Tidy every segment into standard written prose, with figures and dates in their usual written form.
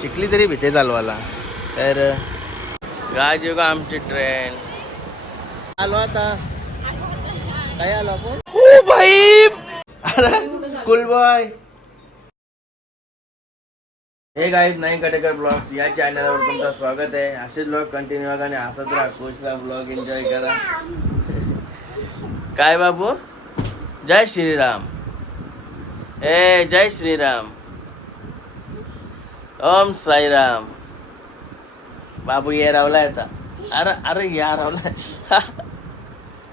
शिकली तरी भीते चालवायला. तर गाज का आमची ट्रेन आलो आता. काय आलो आपण? ओ भाई अरे स्कूल बॉय. हे गाईज नाही कटेकर ब्लॉग्स या चॅनलवर तुमचं स्वागत आहे. असेच ब्लॉग कंटिन्यू करा आणि हसत राहा. खुशरा ब्लॉग एन्जॉय करा. काय बाबू? जय श्रीराम. ए जय श्रीराम. ओम साईराम. बाबू ये रावला येता. अरे अरे या रावला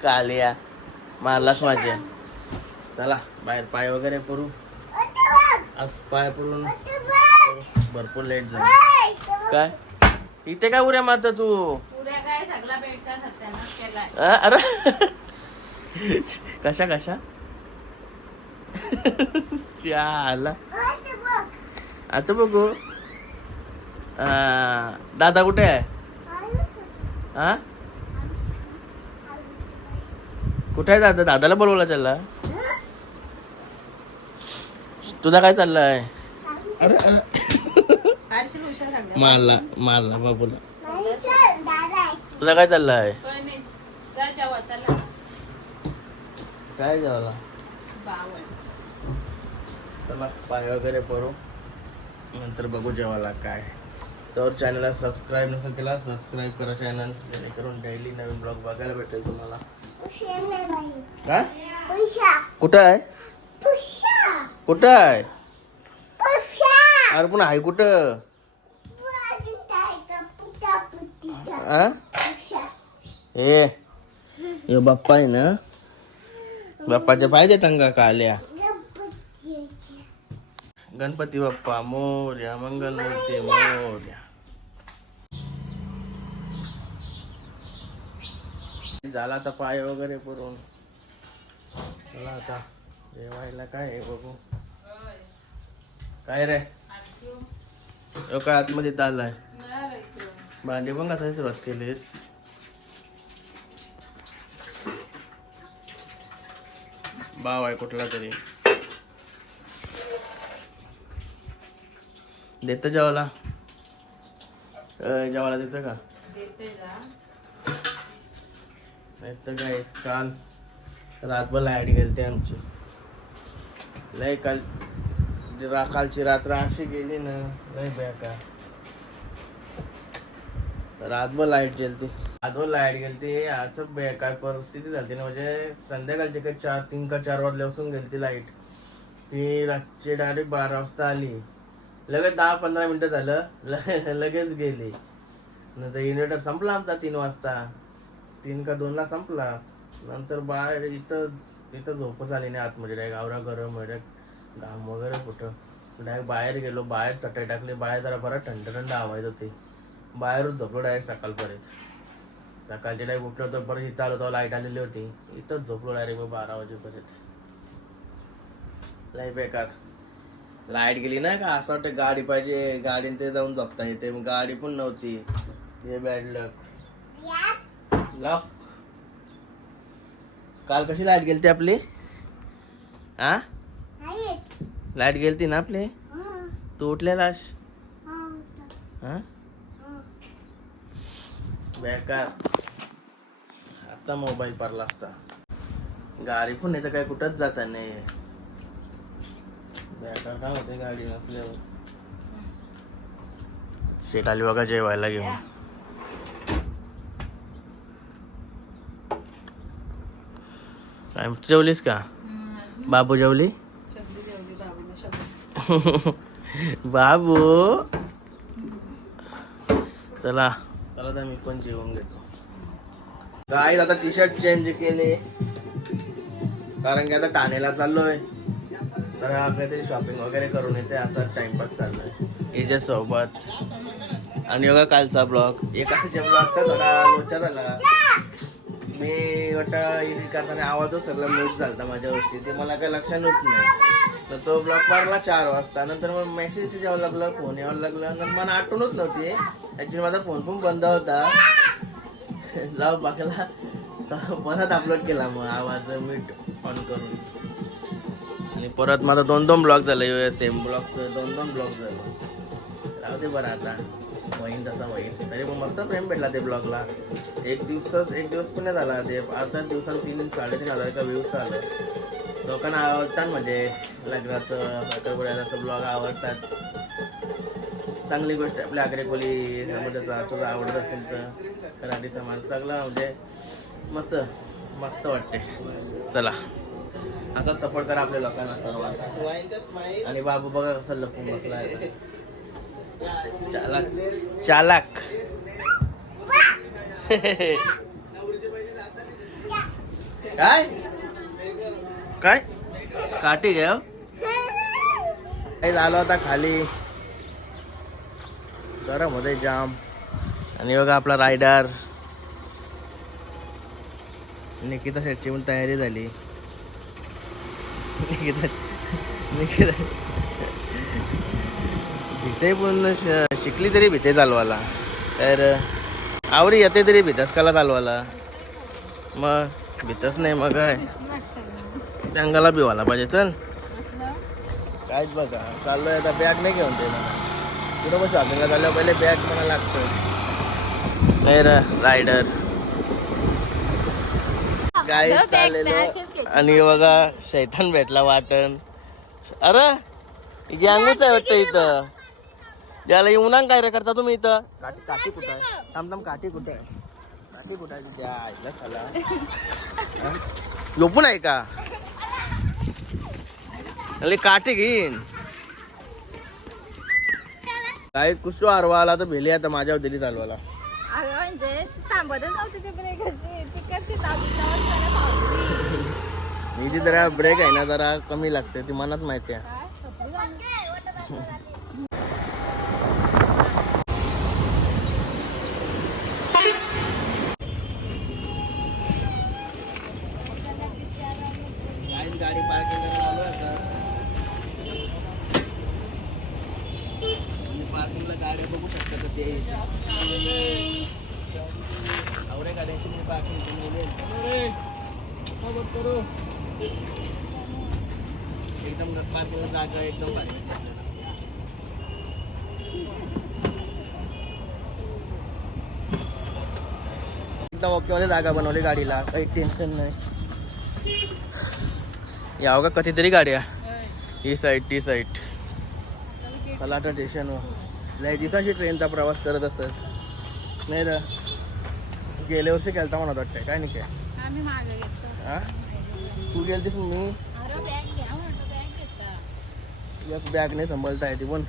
कालिया मारलास माझे. चला बाहेर पाय वगैरे पडू. आज पाय पडून भरपूर लेट झालं. काय इथे काय उड्या मारता तू? उड्या काय सगळा बेडचा सत्यानाश केलाय. अरे कशा कशा आला आता बघू. दादा कुठे आहे? हा कुठे आहे दादा? दादाला बोलवला चालला. तुझा काय चाललाय? अरे आरशी हुशार सगळ्या. मारला मारला बाबूला. तुझा काय चाललाय? काय नाही. जा जेवा चला. काय जेवला? बावळ. चला पाय वगैरे पडू नंतर बघू जेवायला काय. तर चॅनलला सबस्क्राईब नसेल केला सबस्क्राईब करा चॅनल, जेणेकरून डेली नवीन ब्लॉग बघायला भेटेल तुम्हाला. काय कुठं आहे? कुठं आहे? अरे पण आहे कुठं? हे बाप्पा आहे ना. बाप्पाच्या पाहिजे तंगा काल्या. गणपती बाप्पा मोरया. मंगलमूर्ती मोरया. झाला आता पाय वगैरे पुरून. चला आता जेवायला काय आहे बघू. काय रे काय आतमध्ये आलाय? भांडी पण कसा सुरुवात केलीस? भाव आहे कुठला तरी. देतं जेवायला? जेवायला देतं का? नाही काय काल रातभर लाईट गेलते आमची. लय कालची रात्र अशी गेली ना लय बेकार. रातभर लाईट गेलती. असं बेकार परिस्थिती झाली ना. म्हणजे संध्याकाळची काही 3 का 4 वाजल्यापासून गेलती लाईट. ती रातची डायरेक्ट 12 वाजता आली. लगेच 10-15 मिनिटं झालं लगेच गेली. नंतर इन्व्हर्टर संपला आमचा 3 वाजता. 3 का 2 ला संपला. नंतर बाहेर इथं झोपच आली नाही आतमध्ये. डायरेक्ट आवरा गरम डायरेक्ट घाम वगैरे कुठं. डायरेक्ट बाहेर गेलो. बाहेर चटई टाकली. बाहेर जरा बरं थंड हवायच होती. बाहेरच झोपलो डायरेक्ट सकाळपर्यंत. सकाळची डायरेक्ट उठलो होतो परत इथं आलो तेव्हा लाईट आलेली होती. इथंच झोपलो डायरेक्ट 12 वाजेपर्यंत. लय बेकार. लाईट गेली ना का असं वाटतं गाडी पाहिजे. गाडीने ते जाऊन झोपता येते. गाडी पण नव्हती. हे बॅड लक. काल कशी लाईट गेलती आपली? हा लाईट गेलती ना आपली? तू उठलेलास? हा बेकार. आता मोबाईल पडला असता. गाडी पण नाही तर काय कुठंच जाता नाही. बेकार काय होते गाडी नसल्यावर. शेट आली बघा जेवायला घेऊन. काय जेवलीस का? बाबू जेवली? बाबू चला तर मी पण जेवून घेतो. गाईस आता टी शर्ट चेंज केले कारण की आता ठाण्याला चाललोय. तर काहीतरी शॉपिंग वगैरे करून येते. असा टाइमपास चाललाय याच्या सोबत. आणि बघा कालचा ब्लॉग. एकाच्या ब्लॉगचा थोडा लोचा झाला. मी वाटतं एडिट करताना आवाजच सगळा म्यूट झाला माझ्या गोष्टी. ते मला काही लक्षातच नाही. तर तो ब्लॉग पडला 4 वाजता. नंतर मग मेसेज यावं लागलं. फोन यावं लागलं. नंतर मला आठवणच नव्हती. ॲक्च्युली माझा फोन पण बंद होता. लाव बाकीला परत अपलोड केला. मग आवाज मीट ऑन करून. आणि परत माझा 2-2 ब्लॉग झाला. सेम ब्लॉगचं 2-2 ब्लॉग झालं. जाऊ दे बरं आता होईन तसा होईल. तरी पण मस्त प्रेम भेटला ते ब्लॉगला. एक दिवस पण नाही झाला ते 8 दिवसांनी 3-3.5 हजार का व्ह्यूज आलं. लोकांना आवडतात म्हणजे लग्नाचं साखरपुड्याचं असं ब्लॉग आवडतात. चांगली गोष्ट आपल्या आगरे कोली समाजाचं असं आवडत असेल तर कराठी समाज सगळं म्हणजे मस्त मस्त वाटते. चला असाच सपोर्ट करा आपल्या लोकांना सर्वांना. आणि बाबू बघा कसं लपून बसला आहे. चालाक काय काय काठी घ्या झालं होता खाली गरम होते जाम. आणि बघा आपला रायडर निकिता शेटची पण तयारी झाली. निकिता भीते पण शिकली तरी भीते चालवायला. तर आवरी येते तरी भीतच काला चालवायला. मग भीतच नाही मग काय अंगाला बिवाला पाहिजे. चल कायच बघा चाललोय आता. बॅग नाही घेऊन ते मला कुठं पण शॉपिंगला चाललं पहिले बॅग मला लागतं. नाही रायडर काय चाललेलं. आणि बघा शैतान भेटला वाटण. अरे गँगूच आहे वाटतं इथं. याला येऊन काय रे करता तुम्ही इथं. काठी कुठं आहे. थांब काठी कुठं आहे. काठी कुठं आहे तुझ्या आईला साला लोपून आहे का. अरे काठी घेईन काय कुशो हरवा आला तर भेली आता माझ्यावर दिली चालवायला. मी जी जरा ब्रेक आहे ना जरा कमी लागते ती मनात माहिती आहे. गाडी पार्किंग करायला आता. पार्किंगला गाडी बघू शकता का ते आवडे गाड्यांची मी पार्किंग करू एकदम पार्किंगला जागा एकदम भारी. एकदम ओकेवाली जागा बनवली गाडीला काही टेन्शन नाही. याव का कधीतरी गाड्या ही साईड ती साईड. मला आता स्टेशनवर लय दिवसाची ट्रेनचा प्रवास करत असत नाही रे. गेल्या वर्षी केलता म्हणत वाटतंय काय नाही काय. हा तू गेलतीस मी एक बॅग नाही सांभाळता येते पण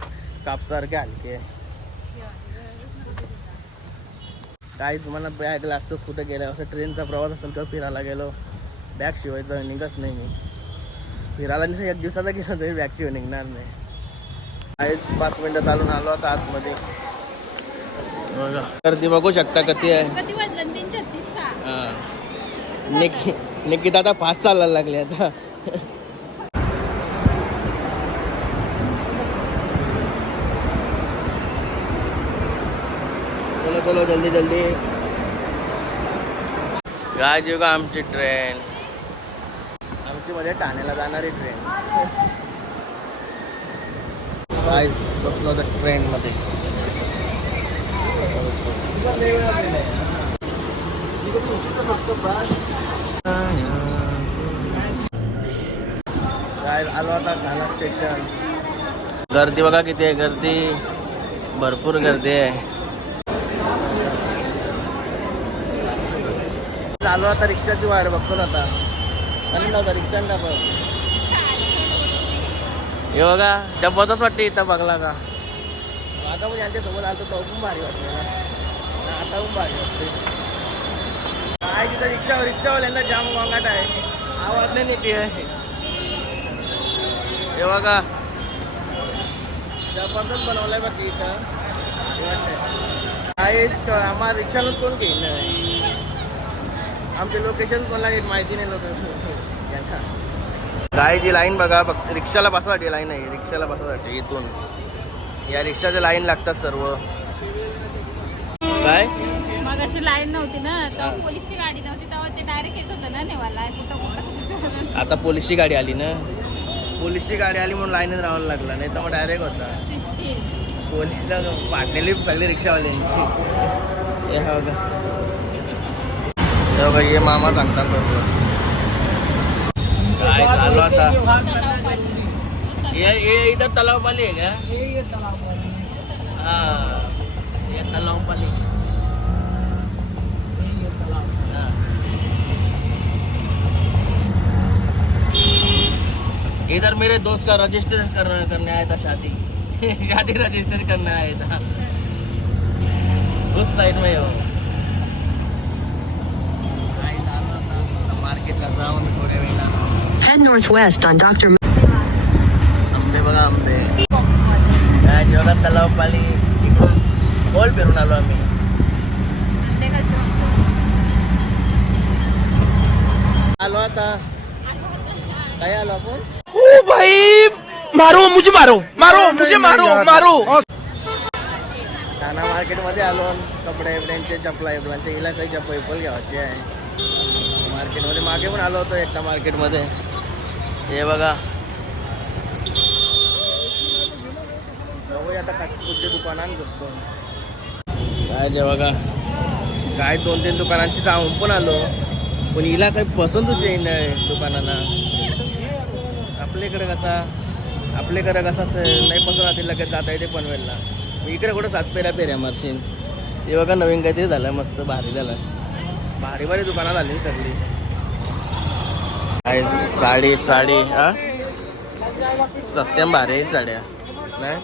कापसारखे हलके काही तुम्हाला बॅग लागतोच कुठे गेल्या असं. ट्रेनचा प्रवास असेल तर फिरायला गेलो बॅग शिवायचं निघत नाही. मी फिरायला नाही एक दिवसाचा गेलो तरी बॅग शिवाय निघणार नाही. आईच 5 मिनिटं चालून आलो आता आतमध्ये. बघा गर्दी बघू शकता किती आहे. निकिता आता फास्ट चालायला लागली आता. चलो चलो जल्दी जल्दी. गाजी का आमची ट्रेन. आमची मध्ये ठाण्याला जाणारी ट्रेन. आज बसलो होतो ट्रेन मध्ये. काय आलो आता ठाणा स्टेशन. गर्दी बघा किती आहे. गर्दी भरपूर गर्दी आहे. चालू आता रिक्षाची वाट बघतो ना आता. आणि नव्हता रिक्षा ना बस हे बघा जबरदस्त वाटते इथं बघला का. आता पण यांच्यासोबत आलो तो पण भारी वाटते ना. आता पण भारी वाटते काय तिथं रिक्षावाल्यांना जाम वांगाट आहे. आवाज नाही नीती आहे. हे बघा जबरदस्त बनवलंय बघ इथं. काय आम्हाला रिक्षाला कोण घेईन आमचे लोकेशन कोणाला माहिती नाही नव्हतं. गायची लाईन बघा फक्त रिक्षाला बसासाठी लाईन आहे. रिक्षाला बसासाठी इथून या रिक्षाच्या लाईन लागतात सर्व. काय मग अशी लाईन नव्हती ना तेव्हा पोलीसची गाडी नव्हती तेव्हा ते डायरेक्ट येत होतं ना नेवाला कुठं. आता पोलीसची गाडी आली ना. पोलीसची गाडी आली म्हणून लाईनच राहावं लागला नाही तर मग डायरेक्ट होता. पोलीसला पाडलेली सगळी रिक्षावाल्यांची. हे बघा हे बघा, हे मामा सांगतात बरोबर काय चालू आता. ये इधर तलाव पाली आहे का? हा ये तलाव पाली. इधर मेरे दोस्त का रजिस्टर करने आया था शादी. शादी रजिस्टर करने आया था उस साइड में हो. मार्केटला जाऊन थोड्या वेळेला. Head northwest on Dr. आंबे बघा आंबे. जगात तलाव पाली इकडून गोल फिरून आलो आम्ही. आलो आता काय आलो आपण. ओ भाई मारो मुझे मारो. ठाणा मार्केट मध्ये आलो. कपडे बिड्यांचे चपला बिपलांचे हिला काही चप्पल घ्यायची आहे मार्केटमध्ये. मागे पण आलो होतो एकटा मार्केटमध्ये. हे बघा बघूया आता कुठच्या दुकानात घुसतो काय. ते बघा काय 2-3 दुकानांची जाऊन पण आलो पण हिला काही पसंतच येईल नाही दुकानांना. आपल्याकडे कसा नाही पसंत आधी लगेच जाता येते पनवेलला. इकडे कुठं 7 फेऱ्या मारशील. हे बघा नवीन काहीतरी झालं मस्त भारी झालं. भारी दुकानात आली सगळी. साडी हा सस्त्या भारी आहे साड्या नाही.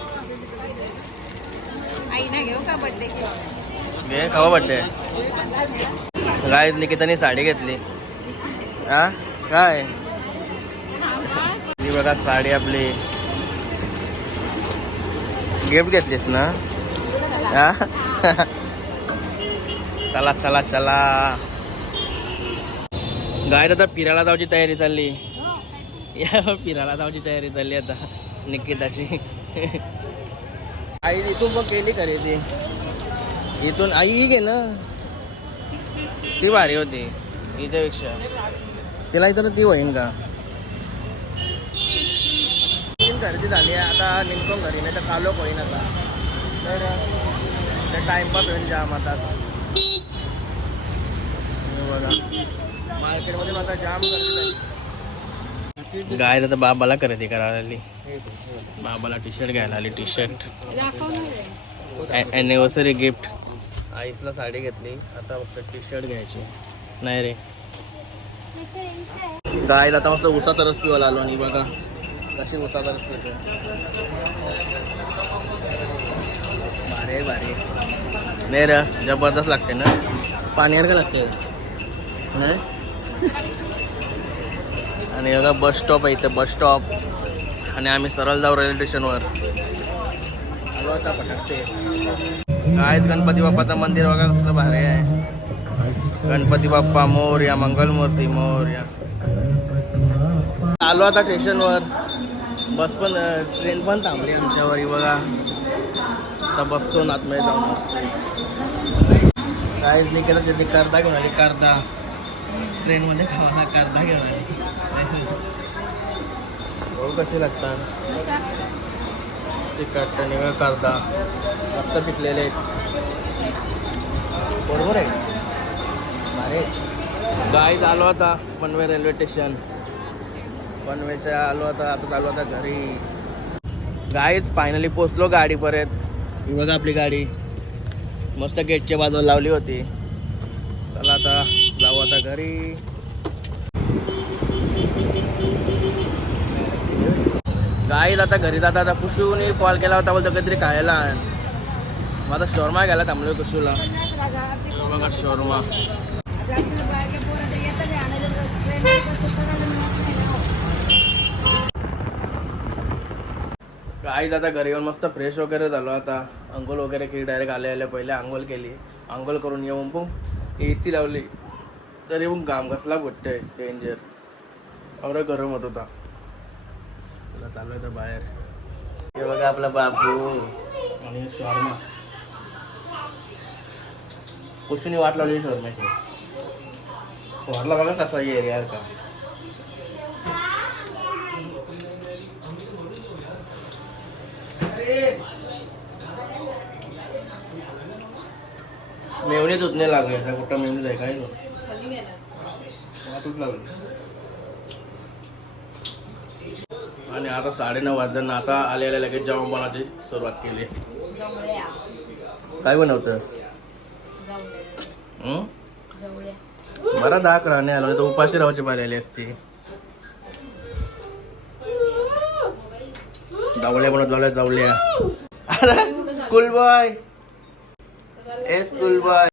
आईना घेऊ का बर्थडे घे खावा बड्डे. काय निकिताने साडी घेतली हा काय. ही बघा साडी आपली गिफ्ट घेतलीस ना हा. चला गाय आता फिरायला जाऊची तयारी चालली. फिरायला जाऊची तयारी चालली आता निकिताची. आई इथून पण केली खरेदी. इथून आई घे ना ती भारी होती हिच्यापेक्षा. तिला इथं ती होईन का. खरेदी झाली आता निघतो घरी नाही तर कालो होईन आता. तर टाइमपास होईन जाम आता. बघा मार्केटमध्ये माझा जाम गर्दी झाली. गाय तर बाबाला खरेदी करायला आली. बाबाला टी शर्ट घ्यायला आली. T shirt anniversary gift. आईसला साडी घेतली आता फक्त टी शर्ट घ्यायची नाही रे. गाय आता मस्त उसाचा रस पिवायला आलो. आणि बघा कशी उसाचा रस पितो. भारी नाही रे जबरदस्त लागते ना. पाण्यावर का लागते नाही. आणि बघा बस स्टॉप आहे इथं बस स्टॉप. आणि आम्ही सरळ जाऊ रेल्वे स्टेशनवर. आलो आता पटाकसे. काय गणपती बाप्पाचं मंदिर बघा कसलं भारी आहे. गणपती बाप्पा मोरया मंगलमूर्ती मोरया. आलो आता स्टेशनवर. बस पण ट्रेन पण थांबली आमच्यावर. बघा आता बसतो आतमध्ये जाऊन मस्त. काय नाही केलं ते करता घेऊन आली. करता ट्रेनमध्ये खावायला करता घेऊन आली. भाऊ कसे लागतात ते करताना करता मस्त पिकलेले आहेत. बरोबर आहे अरे. गाय आलो आता पनवेल रेल्वे स्टेशन. पनवेलच्या आलो आता चालू आता घरी. गाईच फायनली पोचलो गाडी परत. ही बघा आपली गाडी मस्त गेटच्या बाजूला लावली होती. चला आता जाऊ आता घरी. गाईत आता घरी जाता आता कुशूने कॉल केला होता बोलतो काहीतरी खायला. माझा शोरमा घ्यायला थांबलो कुशूला. बघा शोरमा. गाईत आता घरी येऊन मस्त फ्रेश वगैरे झालो. आता अंघोळ वगैरे केली. डायरेक्ट आले पहिले आंघोळ केली. आंघोळ करून येऊन पण AC लावली तरी पण घाम कसला फुटतंय डेंजर. एवढं गरम होत होता. तुला चालू आहे तर बाहेर. हे बघा आपला बाबू आणि शॉर्मा. कुशूने वाट लावली शॉर्माची. वाटला बघा कसा येईल यार का. मेवणीच उतने लागायचा कुठं मेवणीच आहे काय नाही. कधी गेला वाटूच लागली. आणि आता 9:30 वाजताना आता आलेल्या लगेच जेवण बनवायची सुरुवात केली. जवळ्या काय बनवतस? जवळ्या जवळ्या बरा 10-11 नाही आलो तर उपाशी राहायची बारी आली असती. जावल्या बनवत जावल्या स्कूल बॉय ए स्कूल बॉय.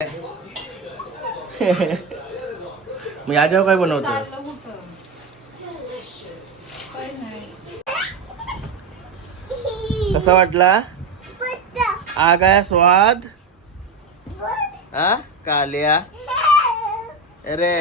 मग याच्यावर काय बनवतोस? चाललं कुठं काय नाही कसा वाटला? आ गया स्वाद. आ कालिया अरे